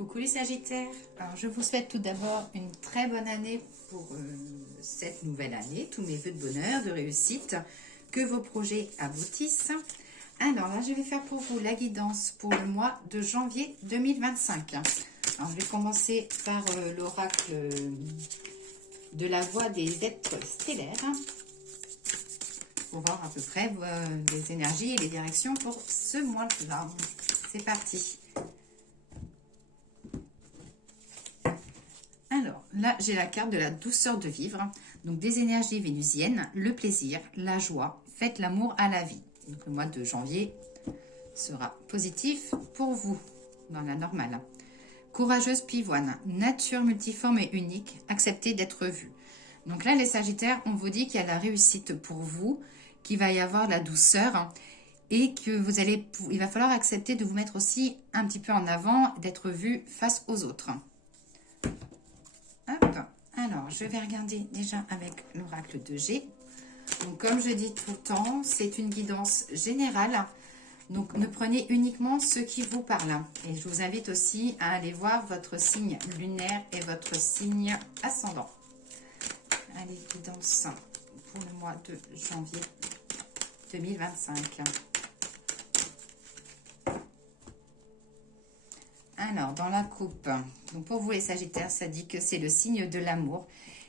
Coucou les Sagittaires, alors je vous souhaite tout d'abord une très bonne année pour cette nouvelle année, tous mes vœux de bonheur, de réussite, que vos projets aboutissent. Alors là je vais faire pour vous la guidance pour le mois de janvier 2025. Alors je vais commencer par l'oracle de la voix des êtres stellaires, pour voir à peu près les énergies et les directions pour ce mois-là. C'est parti. Alors, là, j'ai la carte de la douceur de vivre. Donc, des énergies vénusiennes, le plaisir, la joie. Faites l'amour à la vie. Donc, le mois de janvier sera positif pour vous, dans la normale. Courageuse pivoine, nature multiforme et unique, acceptez d'être vue. Donc là, les Sagittaires, on vous dit qu'il y a la réussite pour vous, qu'il va y avoir la douceur et que il va falloir accepter de vous mettre aussi un petit peu en avant, d'être vu face aux autres. Hop. Alors, je vais regarder déjà avec l'oracle de G. Donc, comme je dis tout le temps, c'est une guidance générale. Donc, ne prenez uniquement ce qui vous parle. Et je vous invite aussi à aller voir votre signe lunaire et votre signe ascendant. Allez, guidance pour le mois de janvier 2025. Alors, dans la coupe, donc pour vous les Sagittaires, ça dit que c'est le signe de l'amour,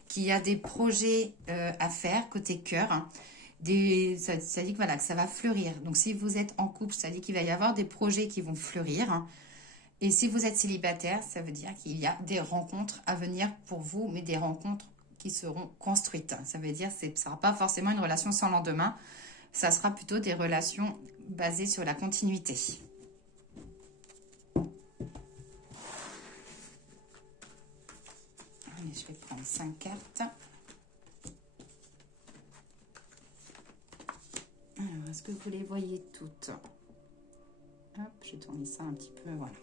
qu'il y a des projets à faire côté cœur. Ça dit que, voilà, que ça va fleurir. Donc, si vous êtes en couple, ça dit qu'il va y avoir des projets qui vont fleurir. Et si vous êtes célibataire, ça veut dire qu'il y a des rencontres à venir pour vous, mais des rencontres qui seront construites. Ça veut dire que ce ne sera pas forcément une relation sans lendemain. Ça sera plutôt des relations basées sur la continuité. Je vais prendre 5 cartes. Alors, est-ce que vous les voyez toutes? Hop, j'ai tourné ça un petit peu, voilà.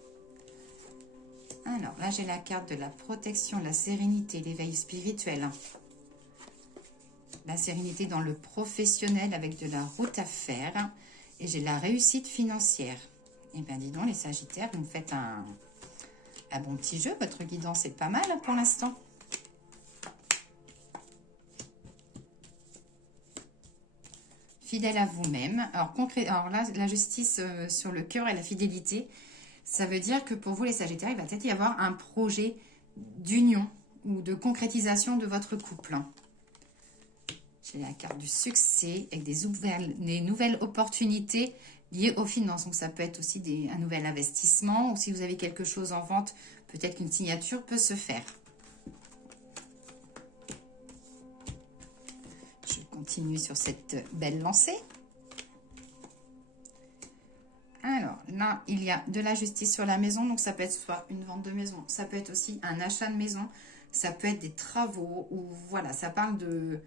Alors, là, j'ai la carte de la protection, la sérénité, l'éveil spirituel. La sérénité dans le professionnel avec de la route à faire. Et j'ai la réussite financière. Eh bien, dis donc, les Sagittaires, vous me faites un bon petit jeu. Votre guidance est pas mal pour l'instant. Fidèle à vous-même. Alors là, la justice sur le cœur et la fidélité, ça veut dire que pour vous, les Sagittaires, il va peut-être y avoir un projet d'union ou de concrétisation de votre couple. J'ai la carte du succès avec des nouvelles opportunités liées aux finances. Donc, ça peut être aussi un nouvel investissement, ou si vous avez quelque chose en vente, peut-être qu'une signature peut se faire. Continue sur cette belle lancée. Alors là, il y a de la justice sur la maison, donc ça peut être soit une vente de maison, ça peut être aussi un achat de maison, ça peut être des travaux, ou voilà, ça parle de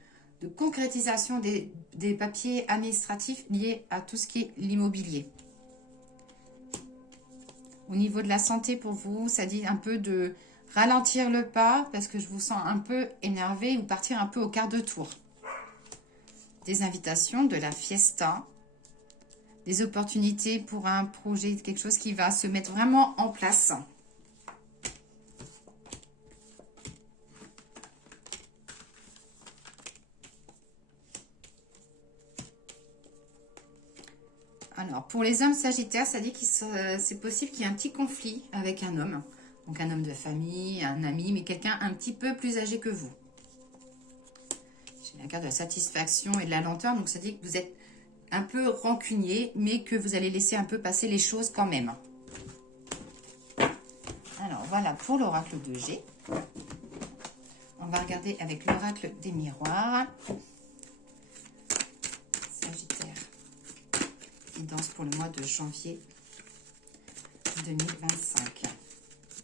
concrétisation des papiers administratifs liés à tout ce qui est l'immobilier. Au niveau de la santé pour vous, ça dit un peu de ralentir le pas, parce que je vous sens un peu énervé, ou partir un peu au quart de tour. Des invitations, de la fiesta, des opportunités pour un projet, quelque chose qui va se mettre vraiment en place. Alors, pour les hommes Sagittaires, ça dit que c'est possible qu'il y ait un petit conflit avec un homme. Donc, un homme de famille, un ami, mais quelqu'un un petit peu plus âgé que vous. La carte de la satisfaction et de la lenteur, donc ça dit que vous êtes un peu rancunier, mais que vous allez laisser un peu passer les choses quand même. Alors voilà pour l'oracle de G. On va regarder avec l'oracle des miroirs. Sagittaire, guidance pour le mois de janvier 2025.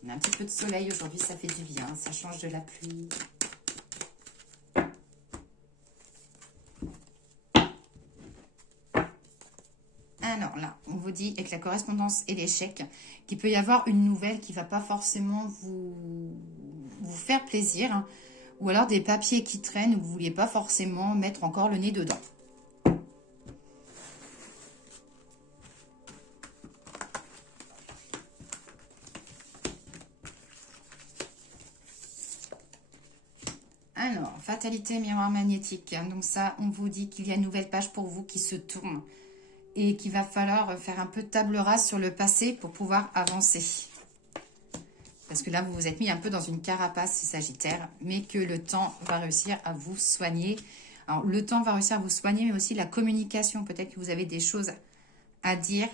On a un petit peu de soleil aujourd'hui, ça fait du bien, ça change de la pluie. Alors là, on vous dit avec la correspondance et l'échec qu'il peut y avoir une nouvelle qui ne va pas forcément vous faire plaisir, hein, ou alors des papiers qui traînent où vous ne vouliez pas forcément mettre encore le nez dedans. fatalité, miroir magnétique. Donc ça, on vous dit qu'il y a une nouvelle page pour vous qui se tourne et qu'il va falloir faire un peu table rase sur le passé pour pouvoir avancer. Parce que là, vous vous êtes mis un peu dans une carapace, ces Sagittaires, mais que le temps va réussir à vous soigner. Alors, le temps va réussir à vous soigner, mais aussi la communication. Peut-être que vous avez des choses à dire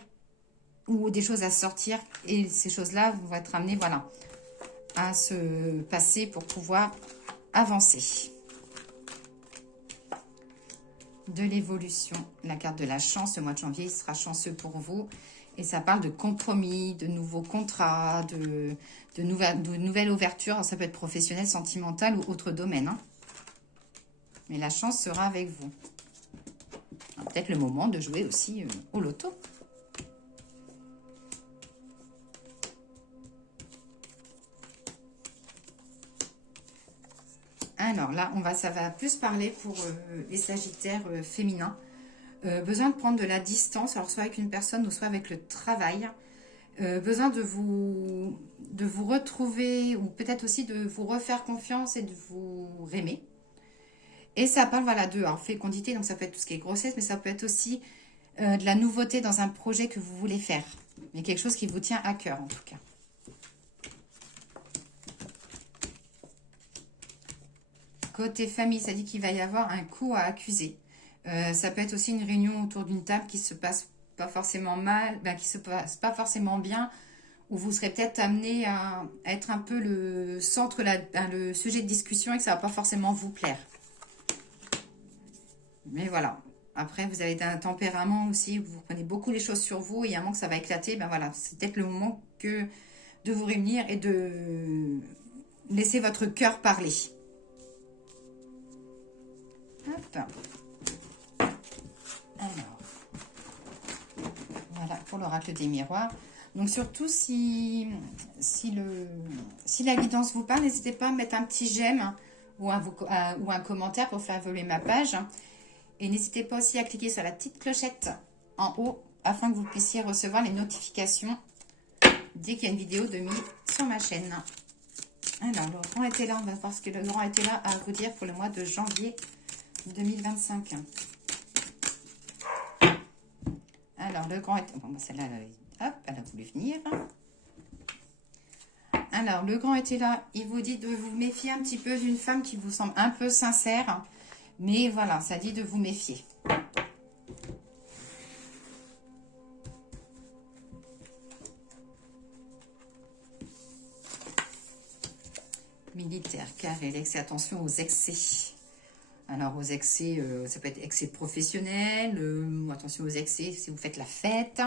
ou des choses à sortir. Et ces choses-là vont être amenées, voilà, à se passer pour pouvoir avancer. De l'évolution, la carte de la chance, le mois de janvier, il sera chanceux pour vous. Et ça parle de compromis, de nouveaux contrats, de nouvelles ouvertures. Alors, ça peut être professionnel, sentimental ou autre domaine. Hein. Mais la chance sera avec vous. Peut-être le moment de jouer aussi au loto. Alors là, ça va plus parler pour les Sagittaires féminins. Besoin de prendre de la distance, alors soit avec une personne ou soit avec le travail. Besoin de vous retrouver ou peut-être aussi de vous refaire confiance et de vous aimer. Et ça parle voilà, de fécondité, donc ça peut être tout ce qui est grossesse, mais ça peut être aussi de la nouveauté dans un projet que vous voulez faire. Mais quelque chose qui vous tient à cœur en tout cas. Côté famille, ça dit qu'il va y avoir un coup à accuser. Ça peut être aussi une réunion autour d'une table qui se passe pas forcément mal, qui se passe pas forcément bien, où vous serez peut-être amené à être un peu le centre, le sujet de discussion et que ça va pas forcément vous plaire. Mais voilà. Après, vous avez un tempérament aussi, vous prenez beaucoup les choses sur vous et il y a un moment que ça va éclater. Ben voilà, c'est peut-être le moment de vous réunir et de laisser votre cœur parler. Hop. Alors, voilà pour l'oracle des miroirs. Donc surtout, si la guidance vous parle, n'hésitez pas à mettre un petit j'aime ou un commentaire pour faire évoluer ma page. Et n'hésitez pas aussi à cliquer sur la petite clochette en haut afin que vous puissiez recevoir les notifications dès qu'il y a une vidéo de mise sur ma chaîne. Alors, le grand était là, on va voir ce que le grand était là à vous dire pour le mois de janvier 2025. Alors, le grand était... Bon, celle-là, hop, elle a voulu venir. Alors, le grand était là, il vous dit de vous méfier un petit peu d'une femme qui vous semble un peu sincère. Mais voilà, ça dit de vous méfier. Militaire, carré, l'excès, attention aux excès. Alors aux excès, ça peut être excès professionnel, attention aux excès si vous faites la fête.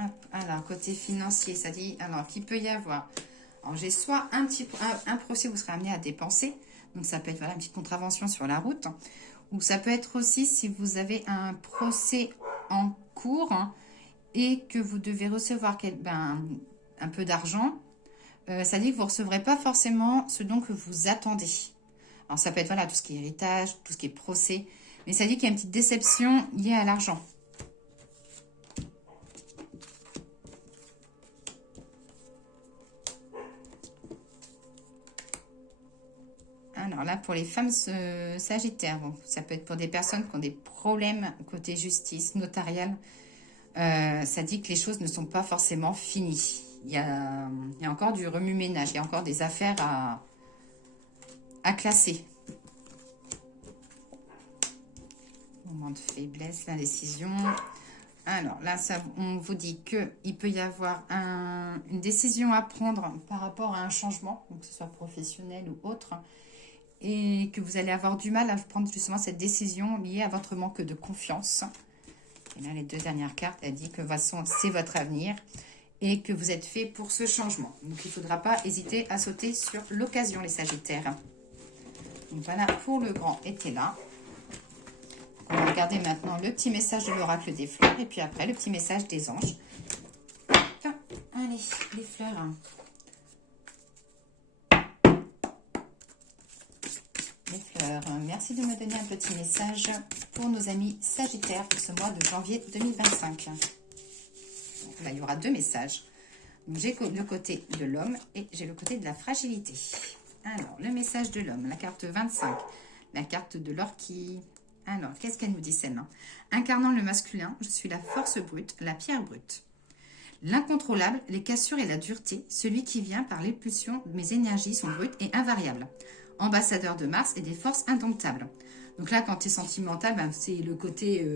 Hop, alors côté financier, ça dit, alors qu'il peut y avoir... Alors, j'ai soit un procès où vous serez amené à dépenser. Donc, ça peut être voilà, une petite contravention sur la route. Ou ça peut être aussi si vous avez un procès en cours et que vous devez recevoir un peu d'argent. Ça dit que vous ne recevrez pas forcément ce dont que vous attendez. Alors, ça peut être voilà, tout ce qui est héritage, tout ce qui est procès. Mais ça dit qu'il y a une petite déception liée à l'argent. Alors là, pour les femmes sagittaires, bon, ça peut être pour des personnes qui ont des problèmes côté justice, notariale. Ça dit que les choses ne sont pas forcément finies. Il y a encore du remue-ménage, il y a encore des affaires à classer. Moment de faiblesse, l'indécision. Alors là, on vous dit qu'il peut y avoir une décision à prendre par rapport à un changement, donc que ce soit professionnel ou autre. Et que vous allez avoir du mal à prendre justement cette décision liée à votre manque de confiance. Et là, les deux dernières cartes, elles disent que de toute façon, c'est votre avenir et que vous êtes fait pour ce changement. Donc, il ne faudra pas hésiter à sauter sur l'occasion, les Sagittaires. Donc, voilà pour le grand était là. On va regarder maintenant le petit message de l'oracle des fleurs et puis après, le petit message des anges. Enfin, allez, les fleurs. Les fleurs, merci de me donner un petit message pour nos amis Sagittaires pour ce mois de janvier 2025. Donc là, il y aura deux messages. J'ai le côté de l'homme et j'ai le côté de la fragilité. Alors, le message de l'homme, la carte 25, la carte de l'or qui... Alors, qu'est-ce qu'elle nous dit celle-là? Incarnant le masculin, je suis la force brute, la pierre brute. L'incontrôlable, les cassures et la dureté, celui qui vient par l'impulsion de mes énergies sont brutes et invariables. Ambassadeur de Mars et des forces indomptables. Donc là, quand tu es sentimental, ben, c'est le côté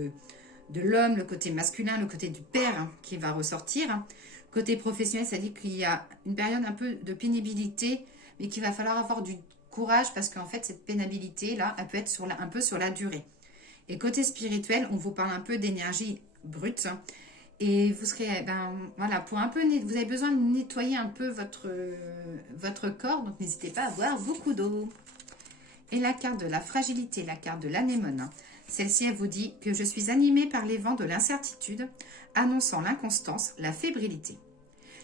de l'homme, le côté masculin, le côté du père hein, qui va ressortir. Côté professionnel, ça dit qu'il y a une période un peu de pénibilité, mais qu'il va falloir avoir du courage parce qu'en fait, cette pénibilité-là, elle peut être un peu sur la durée. Et côté spirituel, on vous parle un peu d'énergie brute. Et vous serez, ben voilà, pour un peu, vous avez besoin de nettoyer un peu votre corps, donc n'hésitez pas à boire beaucoup d'eau. Et la carte de la fragilité, la carte de l'anémone. Celle-ci, elle vous dit que je suis animée par les vents de l'incertitude, annonçant l'inconstance, la fébrilité.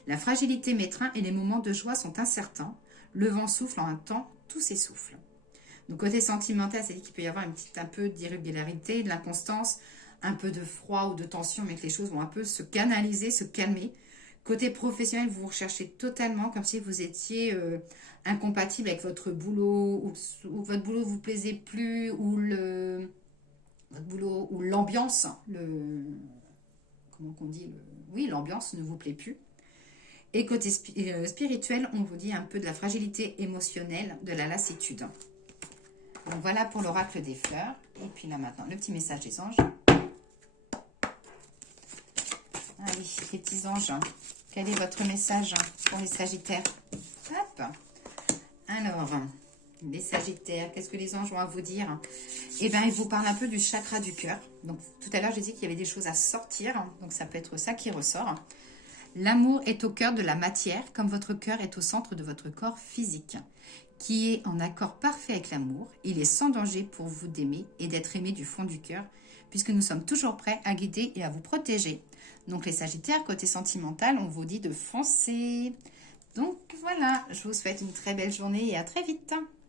La fragilité m'étreint et les moments de joie sont incertains. Le vent souffle en un temps, tout s'essouffle. Donc côté sentimental, c'est-à-dire qu'il peut y avoir un peu d'irrégularité, de l'inconstance, un peu de froid ou de tension, mais que les choses vont un peu se canaliser, se calmer. Côté professionnel, vous vous recherchez totalement comme si vous étiez incompatible avec votre boulot, ou votre boulot ne vous plaisait plus, ou votre boulot, ou l'ambiance, comment on dit, oui, l'ambiance ne vous plaît plus. Et côté spirituel, on vous dit un peu de la fragilité émotionnelle, de la lassitude. Donc voilà pour l'oracle des fleurs. Et puis là maintenant, le petit message des anges. Allez, les petits anges, quel est votre message pour les Sagittaires? Hop. Alors, les Sagittaires, qu'est-ce que les anges ont à vous dire? Eh bien, ils vous parlent un peu du chakra du cœur. Donc, tout à l'heure, j'ai dit qu'il y avait des choses à sortir. Donc, ça peut être ça qui ressort. L'amour est au cœur de la matière, comme votre cœur est au centre de votre corps physique, qui est en accord parfait avec l'amour. Il est sans danger pour vous d'aimer et d'être aimé du fond du cœur, puisque nous sommes toujours prêts à guider et à vous protéger. Donc les Sagittaires, côté sentimental, on vous dit de foncer. Donc voilà, je vous souhaite une très belle journée et à très vite.